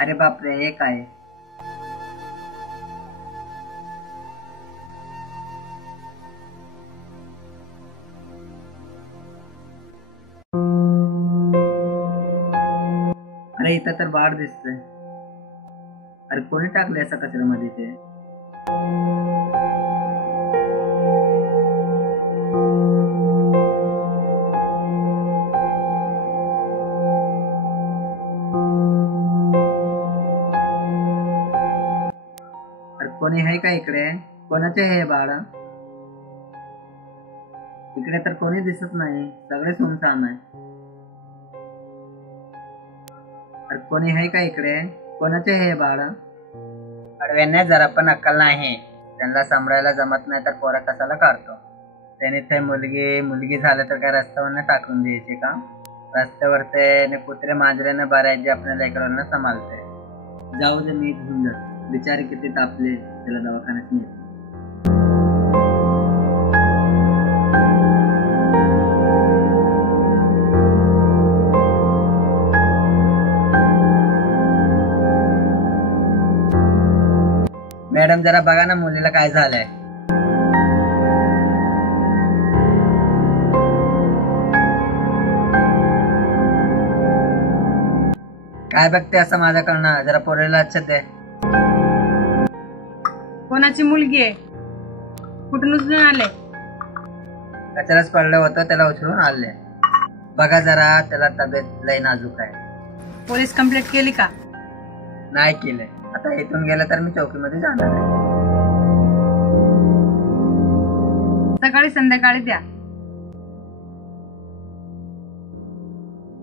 अरे बापरे, हे काय? अरे इथं तर बाळ दिसतंय. अरे कोणी टाकलंय असं कचऱ्यामध्ये ते? अरे कोणी आहे का इकडे? कोणाचे आहे हे बाळ? इकडे तर कोणी दिसत नाही, सगळे सुनसान आहे. अरे कोणी आहे का इकडे? कोणाचे आहे हे बाळ? अडव्यांना जरा पण अक्कल नाही. त्यांना सांभाळायला जमत नाही तर पोरा कशाला काढतो? त्याने ते मुलगी मुलगी झालं तर काय रस्त्यावर टाकून द्यायचे का? रस्त्यावर ते कुत्रे मांजरेने बऱ्याच जे आपल्या लेकरांना सांभाळते. जाऊ दे, मी घेऊन जातो. बिचारे किती तापले, त्याला दवाखान्यात नेत. मॅडम जरा बघा ना मुलीला काय झालंय. काय बघते असं माझ्याकडनं? जरा पोरीला लक्ष दे. कोणाची मुलगी आहे? कुठून उचलून आले? कचराच पडलं होतं, त्याला उचलून आणले. बघा जरा, त्याला तब्येत लय नाजूक आहे. पोलीस कंप्लेंट केली का? नाही केले. आता इथून गेलं तर मी चौकीमध्ये जाणार आहे. सकाळी संध्याकाळी द्या.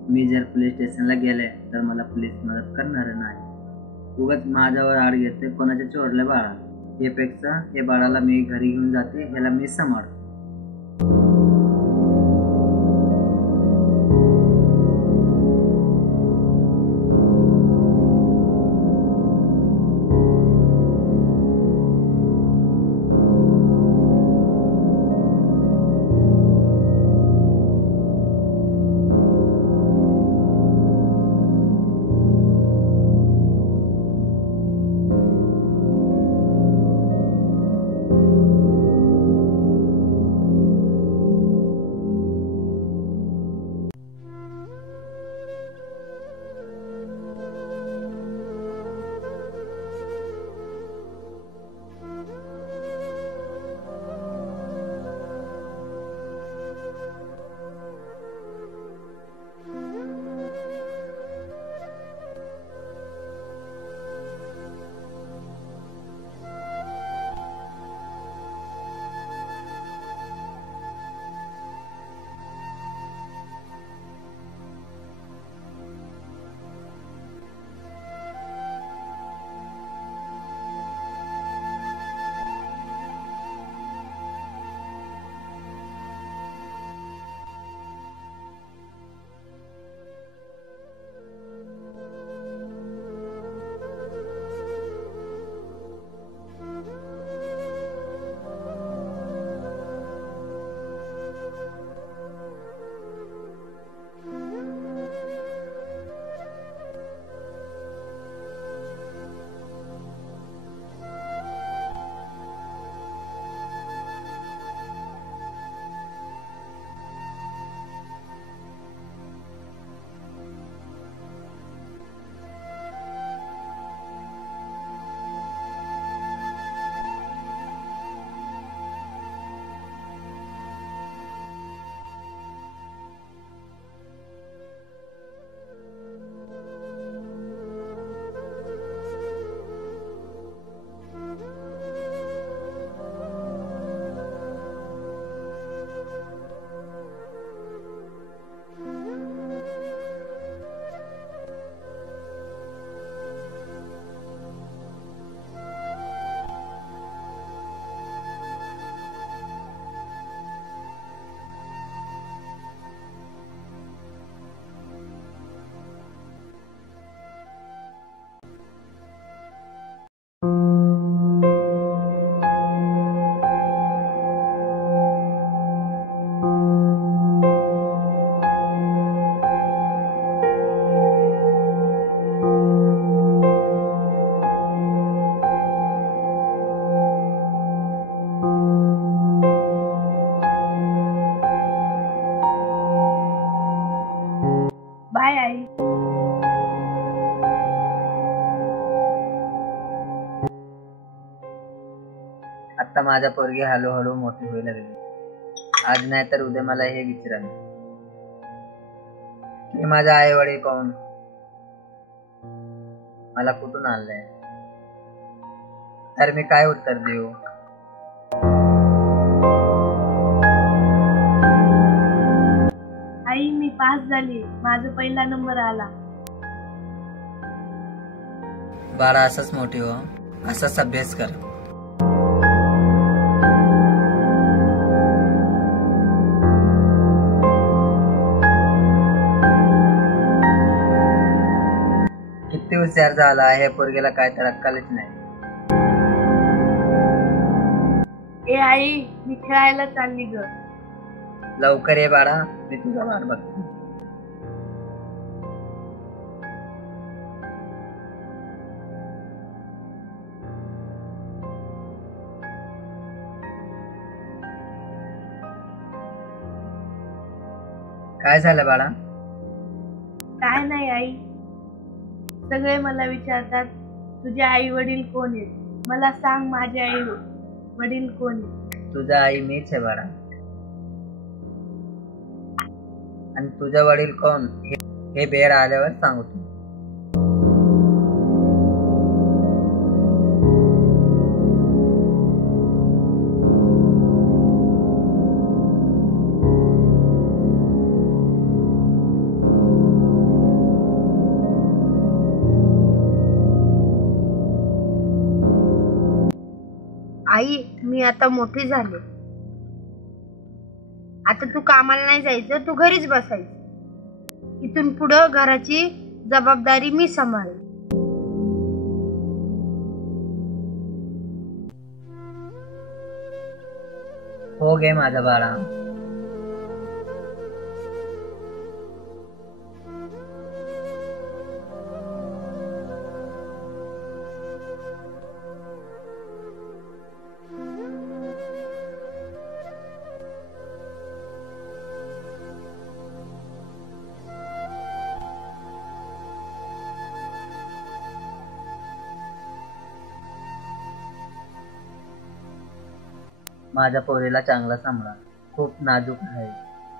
मी जर पोलीस स्टेशनला गेले तर मला पोलीस मदत करणार नाही. उगाच माझ्यावर आड घेते कोणाच्या चोरल्या बाळा. हे पेक्षा हे बाळाला मी घरी घेऊन जाते, ह्याला मी सांभाळतो. माझा पोरगी हळूहळू मोठी होऊ लागली. आज नाही तर उद्या मला हे विचारेल की माझा आई वडील कोण, मला कुठून आणलंय, तर मी काय उत्तर देऊ? आई मी पास झाली, माझा पहिला नंबर आला. बाळा असंच मोठी हो, असंच अभ्यास कर. किती हुशार झाला, हे पोरगीला काय तर अक्कलच नाही. ए आई मी खेळायला चालली ग. लवकर ये बाळा, मी तुझा वाट बघतो. काय झालं बाळा? काय नाही आई, सगळे मला विचारतात तुझे आई वडील कोण आहेत, मला सांग माझे आई वडील कोण आहेत. तुझा आई मीच आहे बाळा. आणि तुझा वडील कोण हे बेर आल्यावर सांगतो. आई मी आता मोठी झाले, आता तू कामाला नाही जायचं, तू घरीच बसायचं. इथून पुढं घराची जबाबदारी मी सांभाळ. हो गे माझा बाळा. माझ्या पोरीला चांगला सांभाळा, खूप नाजूक आहे.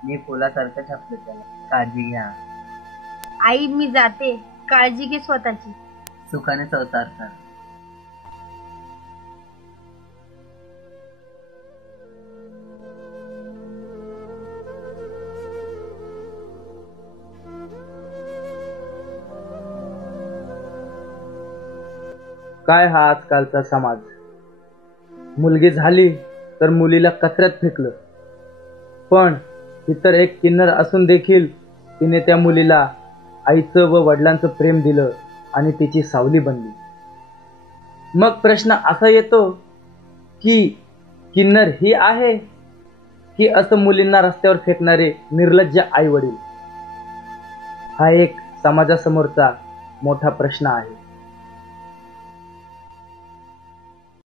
मी फुलासारखं छापले त्याला, काळजी घ्या. आई मी जाते, काळजी घे स्वतःची. सुखाने संसार कर. काय हा आजकालचा समाज. मुलगी झाली तर मुलीला कचऱ्यात फेकलं, पण इतर एक किन्नर असून देखील तिने त्या मुलीला आईचं व वडिलांचं प्रेम दिलं आणि तिची सावली बनली. मग प्रश्न असा येतो की किन्नर ही आहे की असं मुलींना रस्त्यावर फेकणारे निर्लज्ज आई वडील? हा एक समाजासमोरचा मोठा प्रश्न आहे.